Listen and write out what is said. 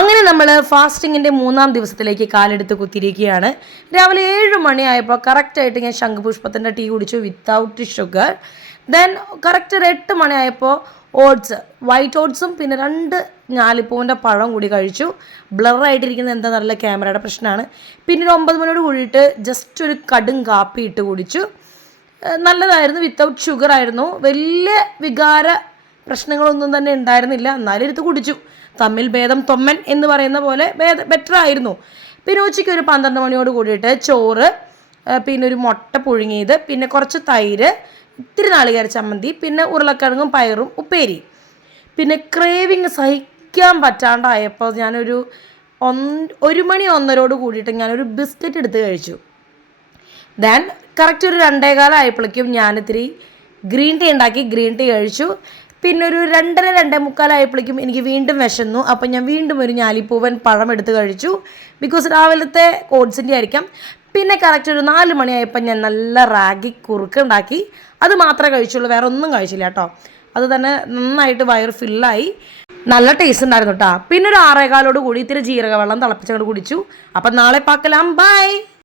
അങ്ങനെ നമ്മൾ ഫാസ്റ്റിങ്ങിൻ്റെ 3-ാം ദിവസത്തിലേക്ക് കാലെടുത്ത് കുത്തിയിരിക്കുകയാണ്. രാവിലെ 7 മണിയായപ്പോൾ കറക്റ്റായിട്ട് ഞാൻ ശംഖുപുഷ്പത്തിൻ്റെ ടീ കുടിച്ചു വിത്തൗട്ട് ഷുഗർ. ദെൻ കറക്റ്റ് ഒരു 8 മണിയായപ്പോൾ ഓട്സ്, വൈറ്റ് ഓട്സും പിന്നെ 2 ഞാലിപ്പൂവിൻ്റെ പഴം കൂടി കഴിച്ചു. ബ്ലറായിട്ടിരിക്കുന്നത് എന്താണെന്നറിയില്ല, ക്യാമറയുടെ പ്രശ്നമാണ്. പിന്നെ ഒരു 9 മണിയോട് കൂടിയിട്ട് ജസ്റ്റ് ഒരു കടും കാപ്പി ഇട്ട് കുടിച്ചു. നല്ലതായിരുന്നു, വിത്തൗട്ട് ഷുഗർ ആയിരുന്നു. വലിയ വികാര പ്രശ്നങ്ങളൊന്നും തന്നെ ഉണ്ടായിരുന്നില്ല, എന്നാലും എടുത്ത് കുടിച്ചു. തമ്മിൽ ഭേദം തൊമ്മൻ എന്ന് പറയുന്ന പോലെ ബെറ്റർ ആയിരുന്നു. പിന്നെ ഉച്ചയ്ക്ക് ഒരു 12 മണിയോട് കൂടിയിട്ട് ചോറ്, പിന്നെ ഒരു മുട്ട പുഴുങ്ങിയത്, പിന്നെ കുറച്ച് തൈര്, ഇത്തിരി നാളികേര ചമ്മന്തി, പിന്നെ ഉരുളക്കിഴങ്ങും പയറും ഉപ്പേരി. പിന്നെ ക്രേവിങ് സഹിക്കാൻ പറ്റാണ്ടായപ്പോൾ ഞാനൊരു 1 മണി 1:30 കൂടിയിട്ട് ഞാനൊരു ബിസ്ക്കറ്റ് എടുത്ത് കഴിച്ചു. ദെൻ കറക്റ്റ് ഒരു 2:15 ആയപ്പോഴേക്കും ഞാനിത്തിരി ഗ്രീൻ ടീ ഉണ്ടാക്കി, ഗ്രീൻ ടീ കഴിച്ചു. പിന്നെ ഒരു 2:30-2:45 ആയപ്പോഴേക്കും എനിക്ക് വീണ്ടും വിശന്നു. അപ്പം ഞാൻ വീണ്ടും ഒരു ഞാലിപ്പൂവൻ പഴം എടുത്ത് കഴിച്ചു. ബിക്കോസ് രാവിലത്തെ ഓട്സിൻ്റെ ആയിരിക്കാം. പിന്നെ കറക്റ്റ് ഒരു 4 മണിയായപ്പോൾ ഞാൻ നല്ല റാഗി കുറുക്ക് ഉണ്ടാക്കി. അത് മാത്രമേ കഴിച്ചുള്ളൂ, വേറെ ഒന്നും കഴിച്ചില്ല കേട്ടോ. അത് തന്നെ നന്നായിട്ട് വയറ് ഫില്ലായി, നല്ല ടേസ്റ്റ് ഉണ്ടായിരുന്നു കേട്ടോ. പിന്നെ ഒരു 6:15 കൂടി ഇത്തിരി ജീരക വെള്ളം തിളപ്പിച്ചങ്ങോട്ട് കുടിച്ചു. അപ്പം നാളെ പാക്കലാം, ബൈ.